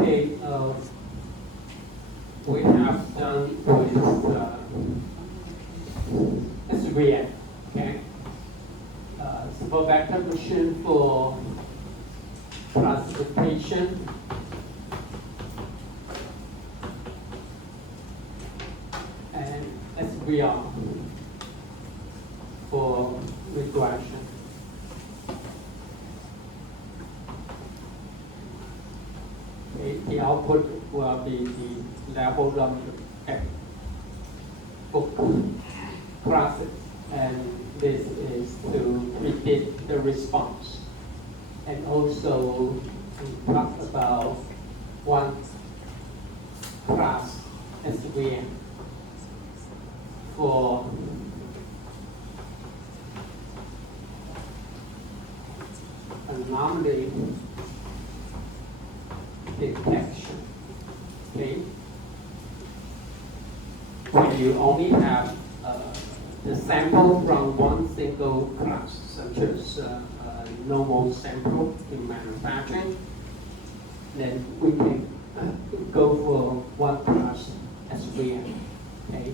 Okay, we have done with SVM, okay? Simple vector machine for classification. And SVR for regression. The output will be the level of the book classes, and this is to predict the response. And also we talk about one class SVM for anomaly detection. Okay, when you only have the sample from one single class, such as normal sample in manufacturing, then we can go for one class SVM. Okay.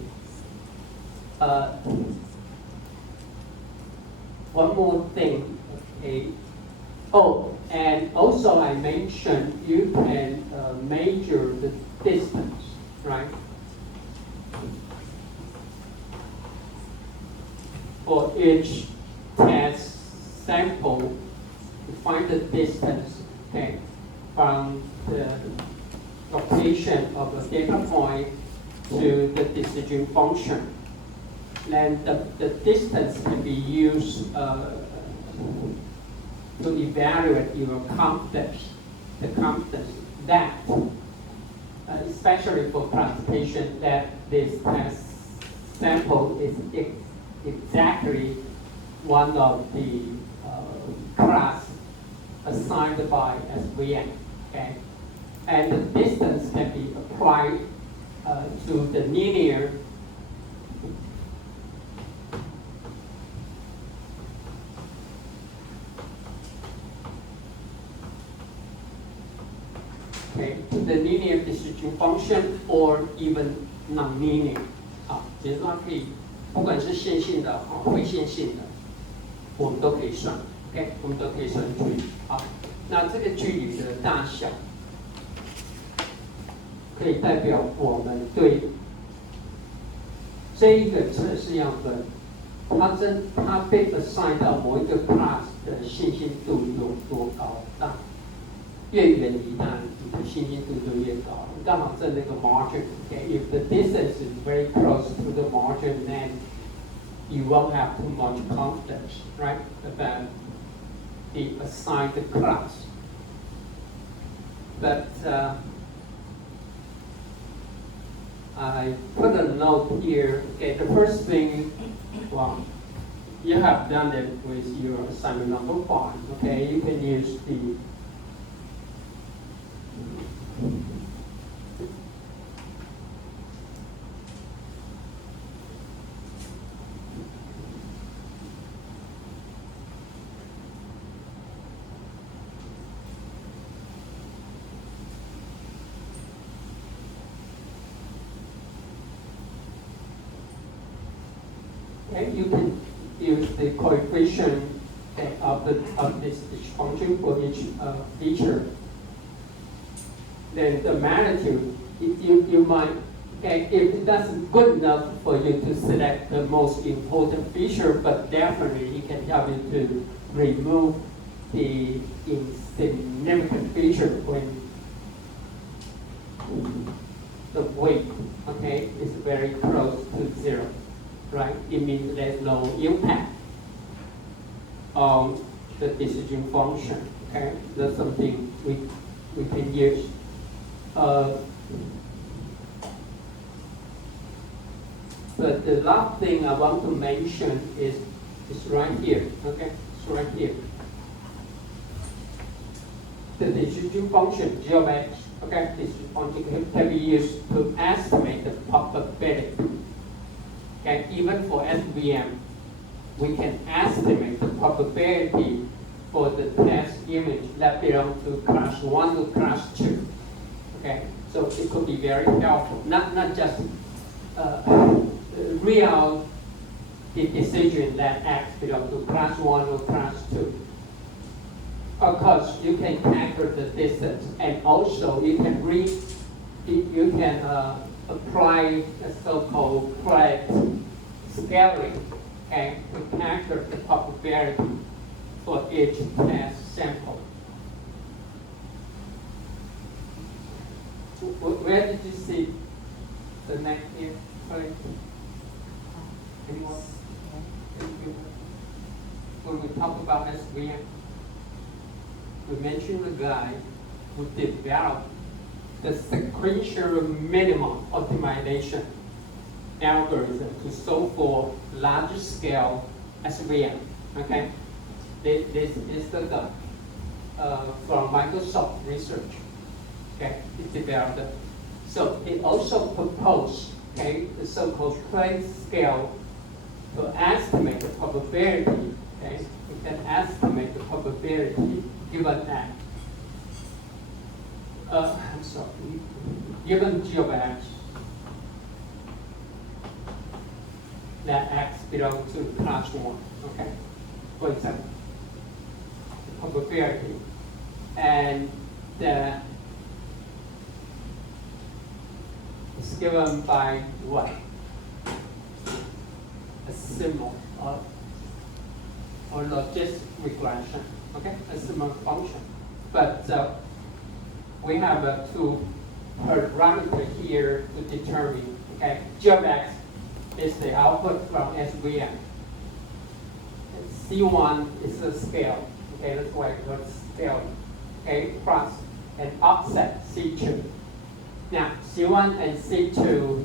One more thing. Okay. Oh, and also I mentioned you can measure the distance, right? For each test sample, to find the distance, okay, from the location of a data point to the decision function. Then the distance can be used to evaluate your confidence, the confidence that, especially for classification, that this test sample is exactly one of the class assigned by SVM, okay? And the distance can be applied to the linear to the linear decision function or even non-linear 啊，其实它可以不管是线性的非线性的，我们都可以算 ，OK， 我们都可以算距离。好，那这个距离的大小可以代表我们对这一个测试样本，它被 assign 到某一个 class 的信心度有多高大。越远离它，你的信心度就越高。刚好在那个 margin， okay? If the distance is very close to the margin, then you won't have too much confidence, right, about the assigned class. But I put a note here. Okay, the first thing, well, you have done it with your assignment number 5. Okay, you can use the you can use the coefficient of this function for each feature. Then the magnitude, you might, okay, if that's good enough for you to select the most important feature, but definitely it can help you to remove the insignificant feature when the weight, okay, is very close to 0, right? It means there's no impact on the decision function, okay? That's something we can use. But the last thing I want to mention is right here, okay? It's right here. The decision function, g of x, okay? Decision function can be used to estimate the probability. Okay, even for SVM, we can estimate the probability for the test image that belong to class 1 to class 2. Okay, so it could be very helpful, not just real decision that X belongs to class 1 or class 2. Of course, you can calculate the distance, and also you can apply a so-called correct scaling, okay, to calculate the probability for each test sample. Where did you see the next here? Anyone? When we talk about SVM, we mentioned the guy who developed the sequential minimum optimization algorithm to solve for large scale SVM. Okay, this is the guy from Microsoft Research. Okay, he developed it. So he also proposed, okay, the so-called trade scale to estimate the probability. Okay, we can estimate the probability given X. I'm sorry, given G of X, that X belongs to class 1. Okay, for example, the probability, and it's given by what? A symbol or logistic regression, okay? A similar function. But we have two parameters here to determine, okay? G of X is the output from SVM. And C1 is the scale, okay? That's why it's scale, okay? Plus an offset C2. Now, C1 and C2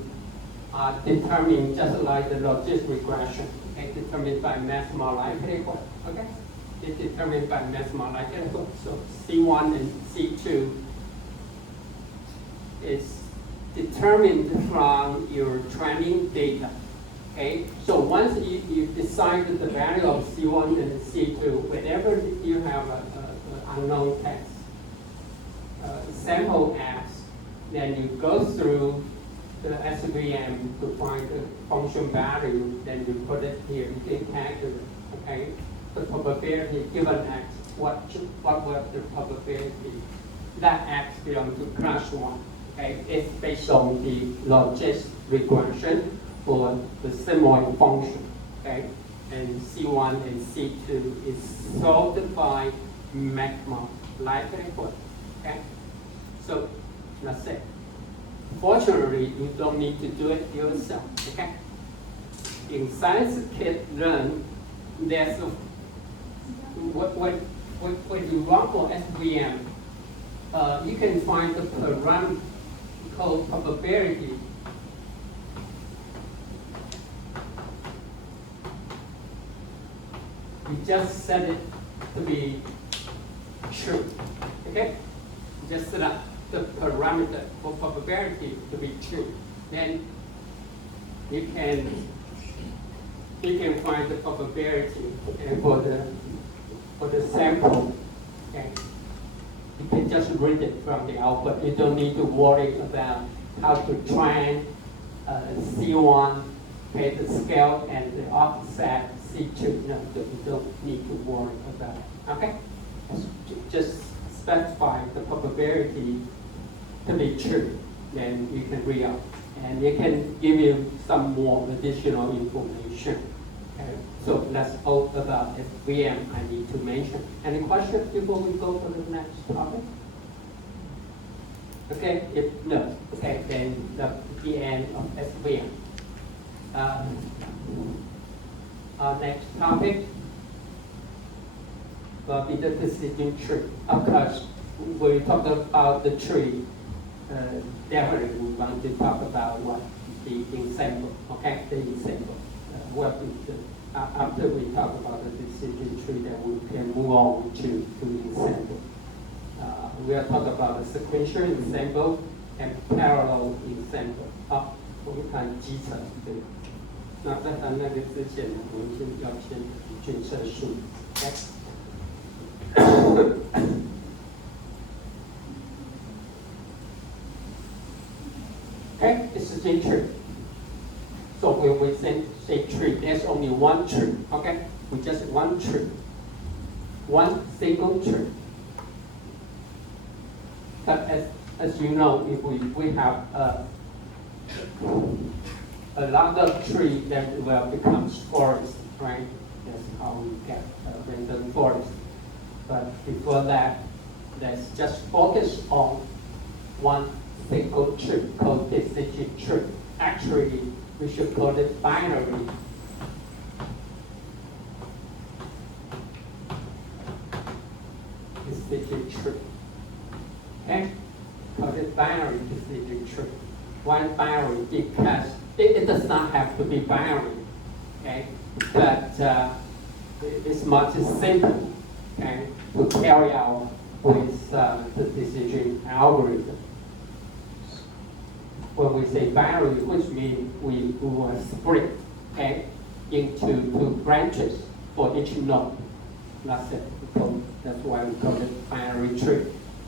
are determined just like the logistic regression, okay, determined by maximal likelihood, okay? It's determined by maximal likelihood. So C1 and C2 is determined from your training data, okay? So once you decide the value of C1 and C2, whenever you have an unknown test, sample X, then you go through the SVM to find the function value, then you put it here, you can calculate, okay? The probability given X, what was the probability that X belongs to class 1, okay? It's based on the logistic regression for the similar function, okay? And C1 and C2 is solved by maximum likelihood, okay? So that's it. Fortunately, you don't need to do it yourself, okay? In scikit-learn, there's a, when you run for SVM, you can find the parameter called probability. You just set it to be true, okay? Just set up the parameter for probability to be true. Then you can find the probability for the sample. Okay? You can just read it from the output. You don't need to worry about how to train C1, okay, the scale and the offset C2. No, you don't need to worry about it. Okay? Just specify the probability to be true, then you can read out. And it can give you some more additional information. Okay? So that's all about SVM I need to mention. Any questions before we go to the next topic? Okay, if no, okay, then the end of SVM. Our next topic will be the decision tree. Of course, when we talk about the tree, definitely we want to talk about what the ensemble, okay, the ensemble. What is the, after we talk about the decision tree, then we can move on to ensemble. We'll talk about the sequential ensemble and parallel ensemble. 好，我们看基层，对。那在谈那个之前呢，我们先要先均测数。decision tree. So when we say tree, there's only one tree, okay? We just one tree, one single tree. But as you know, if we have a lot of trees, then will become forest, right? That's how we get a random forest. But before that, let's just focus on one single tree called decision tree. Actually, we should call it binary. Decision tree. Okay? Call it binary decision tree. Why binary? Because it does not have to be binary. Okay? But it's much simple, okay, to carry out with the decision algorithm. When we say binary, which means we will split, okay, into two branches for each node. That's it. That's why we call it binary tree.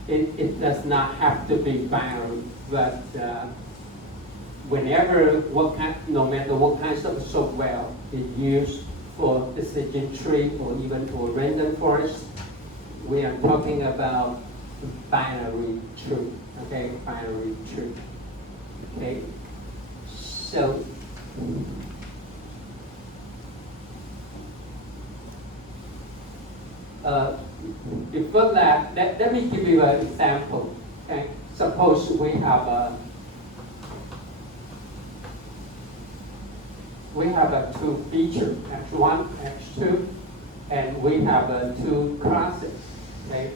It does not have to be binary, but whenever no matter what kinds of software is used for decision tree or even for random forest, we are talking about binary tree. Okay, binary tree. Okay, so before that, let me give you an example. Okay, suppose we have a two features, X1, X2, and we have two classes. Okay,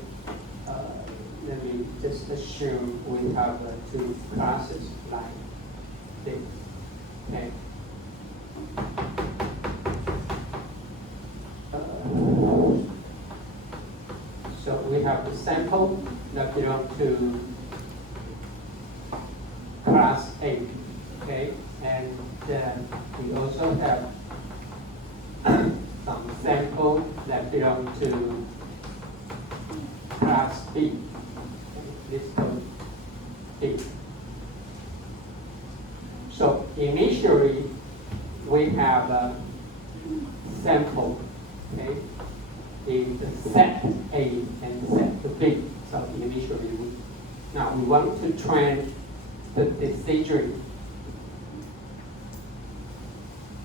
let me just assume we have two classes like this. Okay. So we have the sample that belong to class A. Okay, and then we also have some sample that belong to class B. This code B. So initially, we have a sample, okay, in the set A and set B. So initially, now we want to train the decision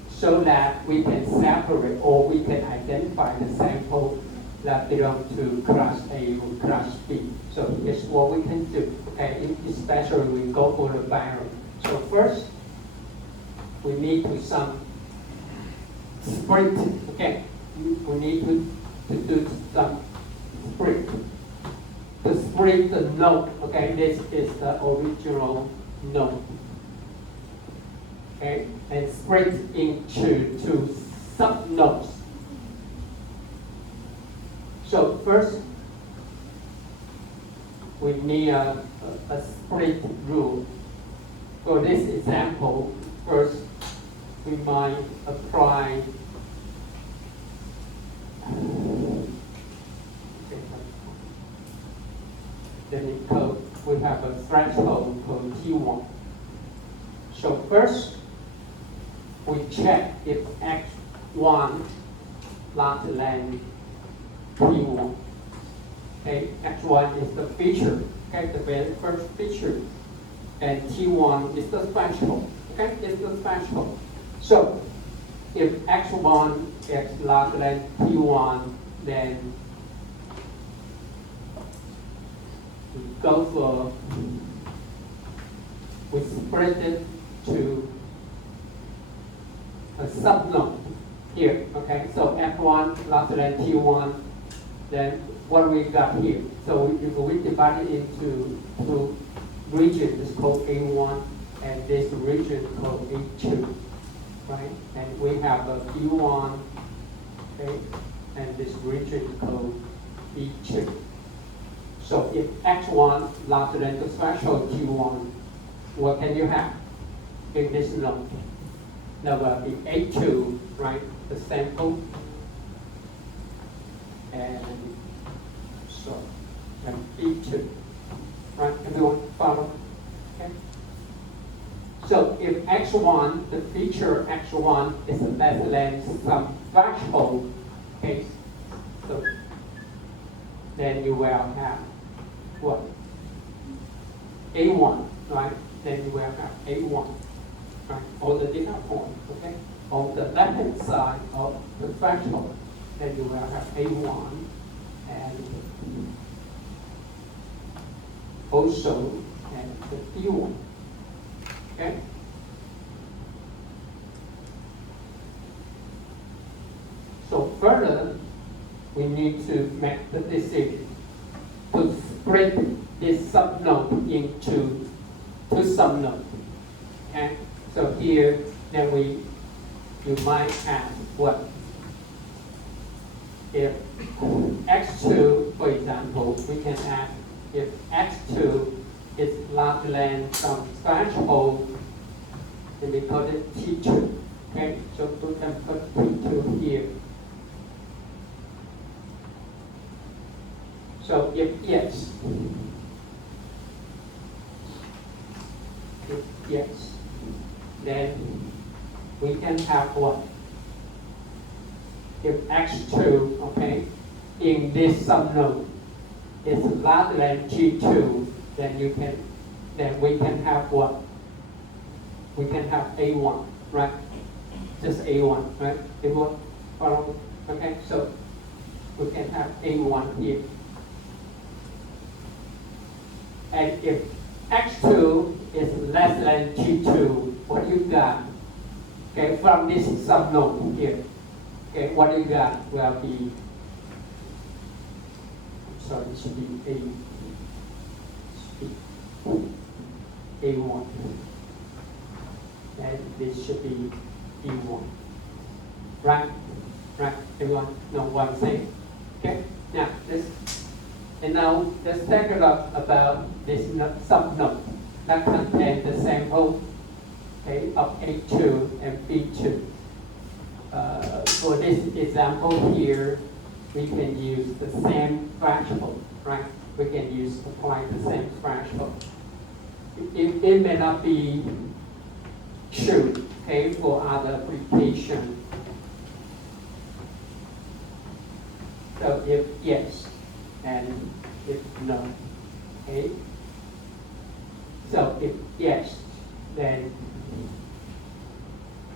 so that we can separate or we can identify the sample that belong to class A or class B. So here's what we can do. Okay, especially we go for the binary. So first, we need to some split. Okay, we need to do some split. To split the node. Okay, this is the original node. Okay, and split into two sub-nodes. So first, we need a split rule. For this example, first we might apply then in code we have a threshold called T1. So first we check if X1 larger than T1. Okay, X1 is the feature, okay, the very first feature, and T1 is the threshold. Okay, it's the threshold. So if X1 is larger than T1, then we go for, we split it to a subnode here. Okay, so F1 larger than T1, then what we got here? So if we divide it into two regions, it's called A1, and this region called A2, right? And we have a B1, okay, and this region called B2. So if X1 larger than the threshold T1, what can you have in this node? There will be A2, right, the sample, and so, and B2, right? Everyone follow? Okay. So if x1, the feature x1 is less than some threshold, okay, so then you will have what? A1, right? Then you will have A1, right? All the data points, okay? On the left-hand side of the threshold, then you will have A1 and also and the D1, okay? So further, we need to make the decision to split this subnode into two subnodes. Okay? So here, then you might ask what if x2, for example, we can ask if x2 is larger than some threshold, then we call it T2. Okay? So we can put T2 here. So if yes, then we can have what? If x2, okay, in this subnode is larger than T2, then we can have what? We can have A1, right? Just A1, right? A1, follow? Okay, so we can have A1 here. And if x2 is less than T2, what you got? Okay, from this subnode here, okay, what you got will be, sorry, it should be A1. And this should be B1. Right? Right? Everyone know what I'm saying? Okay? Now, and now let's take a look about this subnode that contains the sample, okay, of A2 and B2. For this example here, we can use the same threshold, right? We can apply the same threshold. It may not be true, okay, for other applications. So if yes, and if no, okay? So if yes, then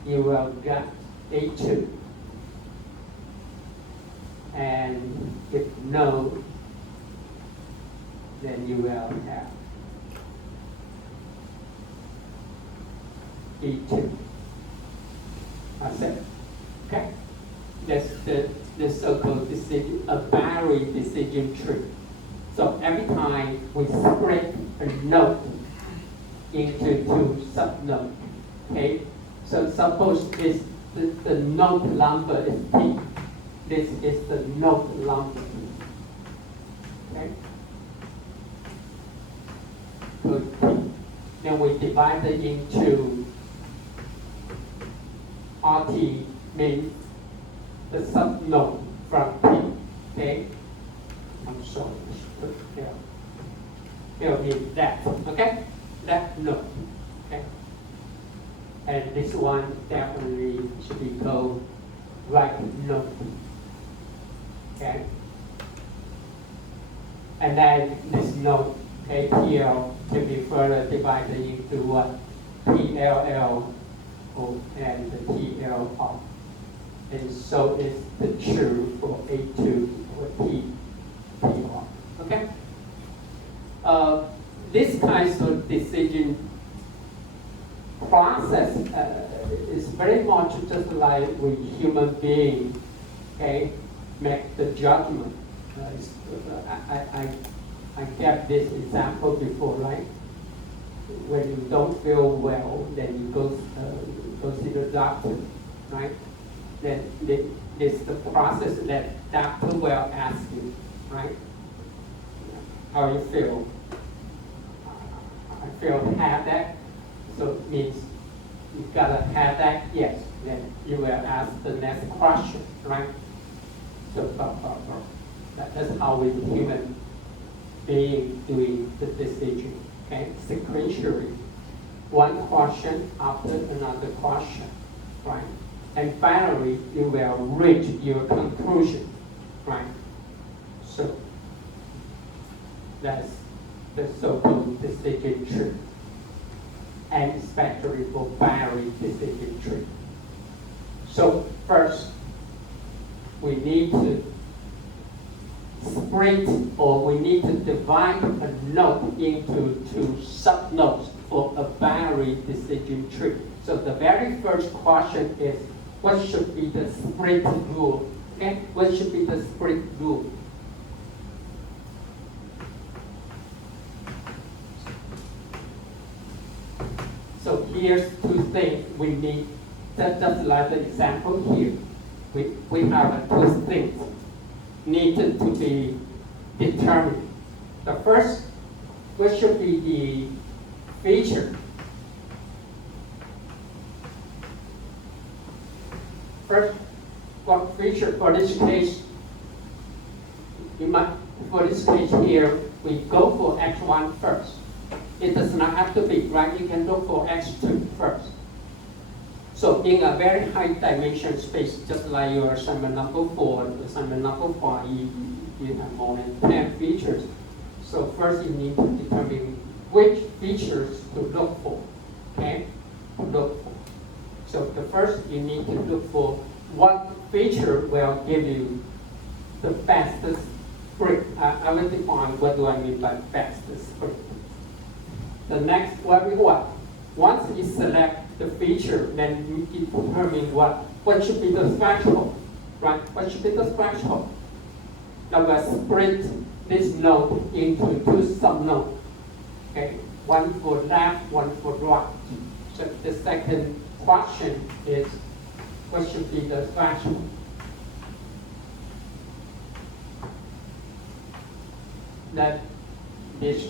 you will get A2. And if no, then you will have B2. That's it. Okay? That's the so-called decision, a binary decision tree. So every time we split a node into two subnodes, okay? So suppose the node number is P. This is the node number. Okay? Good. Then we divide it into RT, means the subnode from P. Okay? I'm sorry. It'll be that. Okay? That node. Okay? And this one definitely should be called right node. Okay? And then this node, okay, PL, can be further divided into what? PLL and the PLR. And so is the true for A2 or PR. Okay? This kind of decision process is very much just like with human beings, okay, make the judgment. I gave this example before, right? When you don't feel well, then you go see the doctor, right? Then it's the process that doctor will ask you, right? How you feel? I feel headache, so it means you've got a headache, yes. Then you will ask the next question, right? So that's how we human being doing the decision, okay, sequentially. one question after another question, right? And finally, you will reach your conclusion, right? So that's the so-called decision tree, and especially for binary decision tree. So first, we need to split, or we need to divide a node into two sub-nodes for a binary decision tree. So the very first question is, what should be the split rule? Okay, what should be the split rule? So here's two things we need, just like the example here. We have two things needed to be determined. The first, what should be the feature? First, what feature for this case? For this case here, we go for x1 first. It does not have to be, right? You can look for x2 first. So in a very high dimension space, just like your assignment number 4, assignment number 5, you have more than 10 features. So first you need to determine which features to look for, okay? To look for. So the first you need to look for what feature will give you the fastest split. I will define what do I mean by fastest split. The next, what? Once you select the feature, then you determine what should be the threshold, right? What should be the threshold? Now we'll split this node into two sub-nodes, okay? One for left, one for right. So the second question is, what should be the threshold? That this